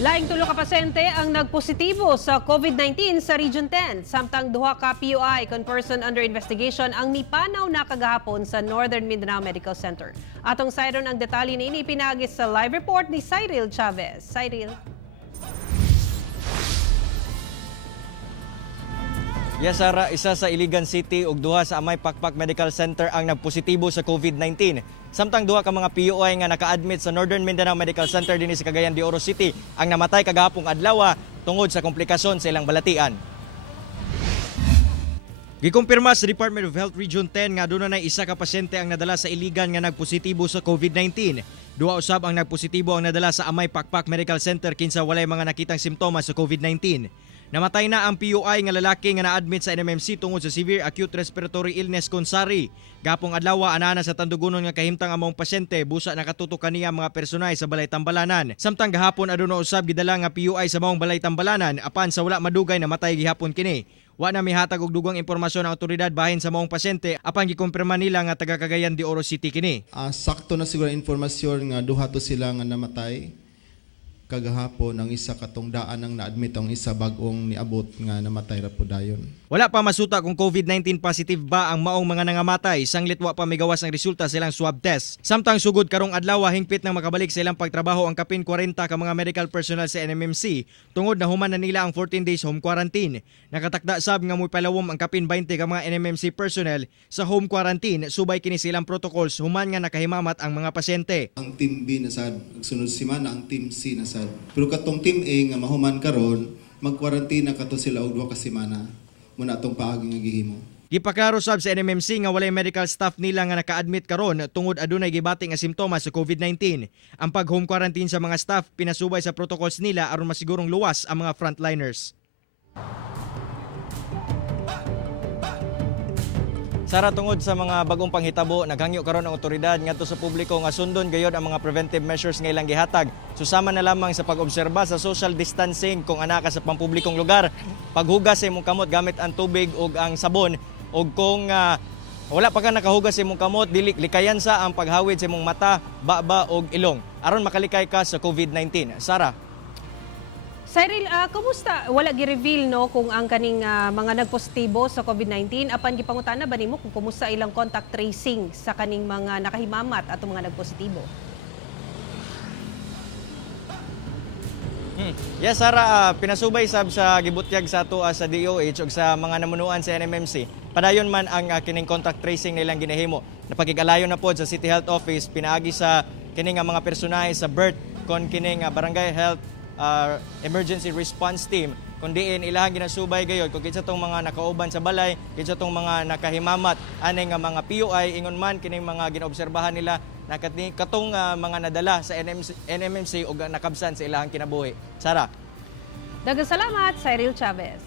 Laing tulo ka pasyente ang nagpositibo sa COVID-19 sa Region 10. Samtang duha ka PUI person under investigation ang nipanaw na kagahapon sa Northern Mindanao Medical Center. Atong sayron ang detalye niini pinagis sa live report ni Cyril Chavez. Cyril. Yes, Sara, isa sa Iligan City ug duha sa Amay Pakpak Medical Center ang nagpositibo sa COVID-19. Samtang duha ka mga PUI nga naka-admit sa Northern Mindanao Medical Center dinhi sa Cagayan de Oro City ang namatay kagahapong adlaw tungod sa komplikasyon sa ilang balatian. Gikumpirma sa Department of Health Region 10 nga dunay isa ka pasyente ang nadala sa Iligan nga nagpositibo sa COVID-19. Duha usab ang nagpositibo ang nadala sa Amay Pakpak Medical Center kinsa walay mga nakitang simptomas sa COVID-19. Namatay na ang PUI nga lalaki nga na-admit sa NMMC tungod sa severe acute respiratory illness konsari. Gapong adlaw anana sa Tandugunon nga kahimtang among pasyente busa nakatutok kaniya mga personay sa Balay Tambalanan. Samtang gahapon aduna usab gidala nga PUI sa maong Balay Tambalanan apan sa wala madugay namatay gihapon kini. Wa na mihatag og dugang impormasyon ang otoridad bahin sa maong pasyente apan gikumpirma nila nga taga Cagayan de Oro City kini. Sakto na siguro informasyon nga duha to sila nga namatay. Kagahapon ang isa katong daan ang na-admit ang isa bagong niabot nga namatay ra po dayon. Wala pa masuta kung COVID-19 positive ba ang maong mga nangamatay, sanglit wa pa migawas ang resulta sa ilang swab test. Samtang sugod karong adlaw hingpit nang makabalik sa ilang pagtrabaho ang kapin 40 ka mga medical personnel sa NMMC tungod na human na nila ang 14 days home quarantine. Nakatakda sab nga mo'y-palawom ang kapin 20 ka mga NMMC personnel sa home quarantine subay kini silang protocols human nga nakahimamat ang mga pasyente. Ang team B na sad, sunod semana ang team C na sad. Pero katong team A nga mahuman karon, mag-quarantine na kato sila og duha ka semana. Muna atong paagi nga gihimo. Gipaklaro sab sa NMMC nga walay medical staff nila nga naka-admit karon tungod adunay gibati nga simptomas sa COVID-19. Ang pag-home quarantine sa mga staff pinasubay sa protocols nila aron masigurong luwas ang mga frontliners. Sara, tungod sa mga bagong panghitabo, naghangyo karon ang otoridad ngadto sa publiko nga sundon gayod ang mga preventive measures nga ilang gihatag. Susama na lamang sa pag-obserba sa social distancing kung ana ka sa pampublikong lugar, paghugas sa imong kamot gamit ang tubig ug ang sabon, ug kung wala pa ka nakahugas sa imong kamot, dili likayan sa ang paghawid sa imong mata, baba ug ilong aron makalikay ka sa COVID-19. Sara. Cyril, kumusta? Wala gi-reveal no kung ang kaning mga nagpositibo sa COVID-19 apan gipangutana ba nimo kung kumusta ilang contact tracing sa kaning mga nakahimamat ato mga nagpositibo? Yes, Sara, pinasubay sab sa gibutyag sa ato sa DOH ug sa mga namunuan sa NMMC. Padayon man ang kining contact tracing nilang ginahimo. Napakigalayon na pod sa City Health Office pinaagi sa kining mga personahe sa BERT kon kining Barangay Health Emergency Response Team kung diin ilahang ginasubay gayod kung kinsa tong mga nakauban sa balay, kinsa tong mga nakahimamat ani nga mga PUI ingon man kining mga ginaobserbahan nila katong mga nadala sa NMMC ug nakabsan sa ilahang kinabuhi. Sara. Daghang salamat, Cyril Chavez.